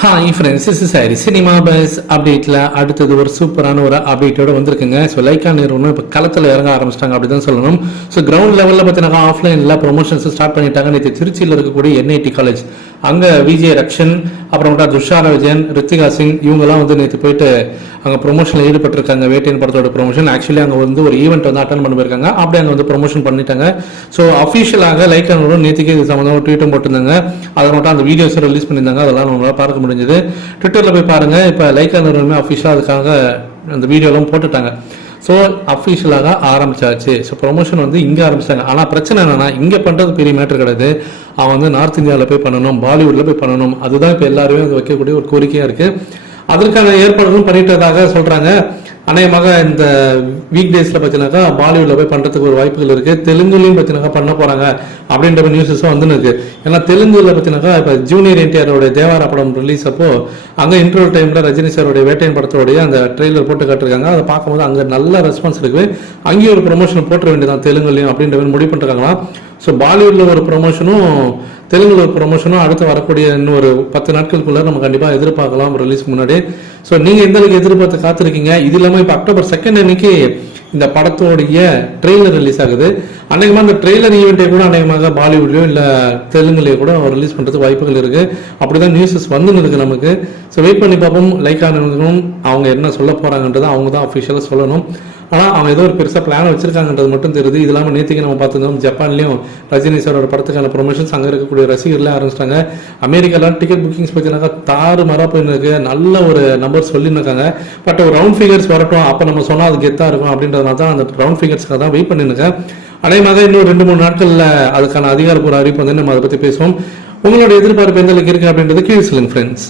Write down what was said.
Hi friends is sorry cinema buzz அப்டேட்டில் அடுத்தது ஒரு சூப்பரான ஒரு அப்டேட்டோட வந்திருக்குங்க. ஸோ லைக்கா நிறுவனம் இப்போ களத்தில் இறங்க ஆரம்பிச்சிட்டாங்க அப்படி தான் சொல்லணும். ஸோ கிரவுண்ட் லெவலில் பார்த்தீங்கன்னா ஆஃப்லைனில் ப்ரொமோஷன்ஸ் ஸ்டார்ட் பண்ணிட்டாங்க. நேற்று திருச்சியில் இருக்கக்கூடிய என்ஐடி காலேஜ் அங்கே விஜய் ரக்ஷன் அப்புறமேட்டா துஷார விஜயன் ரித்திகா சிங் இவங்கெல்லாம் வந்து நேற்று போயிட்டு அங்கே ப்ரொமோஷனில் ஈடுபட்டிருக்காங்க. வேட்டையின் படத்தோட ப்ரொமோஷன் ஆக்சுவலி அங்கே வந்து ஒரு ஈவெண்ட் வந்து அட்டன் பண்ணி போயிருக்காங்க அப்படியே அங்கே வந்து ப்ரொமோஷன் பண்ணிட்டாங்க. ஸோ அஃபிஷியலாக லைக் நிறுவனம் நேற்றுக்கு இது சம்மந்தமாக ட்வீட்டும் போட்டிருந்தாங்க. அதை மட்டும் அந்த வீடியோஸை ரிலீஸ் பண்ணியிருந்தாங்க. அதெல்லாம் நம்மளால் பார்க்க முடிஞ்சது. ட்விட்டரில் போய் பாருங்க. இப்போ லைக்கா நிறுவனமே அஃபிஷியலாக அதுக்காக அந்த வீடியோலாம் போட்டுட்டாங்க. ஸோ அஃபிஷியலாக ஆரம்பிச்சாச்சு. ஸோ ப்ரொமோஷன் வந்து இங்கே ஆரம்பிச்சாங்க. ஆனால் பிரச்சனை என்னன்னா இங்கே பண்ணுறது பெரிய மேட்டர் கிடையாது. அவன் வந்து நார்த் இந்தியாவில் போய் பண்ணணும் பாலிவுட்டில் போய் பண்ணணும். அதுதான் இப்போ எல்லாருமே வந்து வைக்கக்கூடிய ஒரு கோரிக்கையாக இருக்குது அதற்கான ஏற்பாடுகளும் பண்ணிட்டதாக சொல்கிறாங்க அநேகமாக இந்த வீக் டேஸில் பார்த்தீங்கன்னாக்கா பாலிவுட்டில் போய் பண்ணுறதுக்கு ஒரு வாய்ப்புகள் இருக்குது தெலுங்குலையும் பார்த்தீங்கன்னாக்கா பண்ண போகிறாங்க அப்படின்ற நியூஸஸும் வந்து இருக்கு. ஏன்னா தெலுங்குல பார்த்தீங்கன்னாக்கா இப்போ ஜூனியர் என்டிஆரோட தேவாரா படம் ரிலீஸ் அப்போ அங்கே இன்டர்வல் டைமில் ரஜினி சாரோடைய வேட்டையன் படத்தோடைய அந்த ட்ரெய்லர் போட்டு காட்டிருக்காங்க. அதை பார்க்கும்போது அங்கே நல்ல ரெஸ்பான்ஸ் இருக்குது அங்கேயும் ஒரு ப்ரொமோஷன் போட்டுற வேண்டியதான் தெலுங்குலையும் அப்படின்ற முடிவு பண்ணிருக்காங்களாம். ஸோ பாலிவுட்டில் ஒரு ப்ரொமோஷனும் தெலுங்குல ஒரு ப்ரொமோஷனும் அடுத்து வரக்கூடிய இன்னும் ஒரு பத்து நாட்களுக்குள்ளே நம்ம கண்டிப்பாக எதிர்பார்க்கலாம் ரிலீஸ் முன்னாடி ஸோ நீங்கள் எந்த அளவுக்கு எதிர்பார்த்து காத்திருக்கீங்க? இது இல்லாமல் இப்போ அக்டோபர் செகண்ட் அன்னைக்கு இந்த படத்தோடைய ட்ரெய்லர் ரிலீஸ் ஆகுது. அநேகமாக அந்த ட்ரெய்லர் ஈவெண்ட்டை கூட அநேகமாக பாலிவுட்லேயோ இல்லை தெலுங்குலையோ கூட ரிலீஸ் பண்ணுறதுக்கு வாய்ப்புகள் இருக்கு. அப்படிதான் நியூஸஸ் வந்துன்னு இருக்குது நமக்கு. ஸோ வெயிட் பண்ணி பார்ப்போம். லைக் ஆனவங்களும் அவங்க என்ன சொல்ல போகிறாங்கன்றதை அவங்க தான் அஃபிஷியலாக சொல்லணும். ஆனால் அவன் ஏதோ ஒரு பெருசாக பிளான் வச்சிருக்காங்கன்றது மட்டும் தெரியுது. இது இல்லாமல் நேற்றுக்கு நம்ம பார்த்துருந்தோம் ஜப்பான்லேயும் ரஜினி சாரோட படத்துக்கான ப்ரொமோஷன்ஸ் அங்கே இருக்கக்கூடிய ரசிகர்லாம் ஆரம்பிச்சிட்டாங்க. அமெரிக்காலாம் டிக்கெட் புக்கிங்ஸ் பார்த்தீங்கன்னாக்கா தாறு மரா போயிருக்கு நல்ல ஒரு நம்பர் சொல்லியிருக்காங்க பட் ஒரு ரவுண்ட் ஃபிகர்ஸ் வரட்டும். அப்போ நம்ம சொன்னால் அது கெத்தாக இருக்கும் அப்படின்றதுனால தான் அந்த ரவுண்ட் ஃபிகர்ஸ்க்காக தான் வெயிட் பண்ணியிருக்கேன் அதே மாதிரி இன்னும் ரெண்டு மூணு நாட்களில் அதுக்கான அதிகாரப்பூர்வ அறிவிப்பு வந்து நம்ம அதை பற்றி பேசுவோம். உங்களோட எதிர்பார்ப்பு எந்த அளவுக்கு இருக்குது அப்படின்றது கீழ் சொல்லுங்க ஃப்ரெண்ட்ஸ்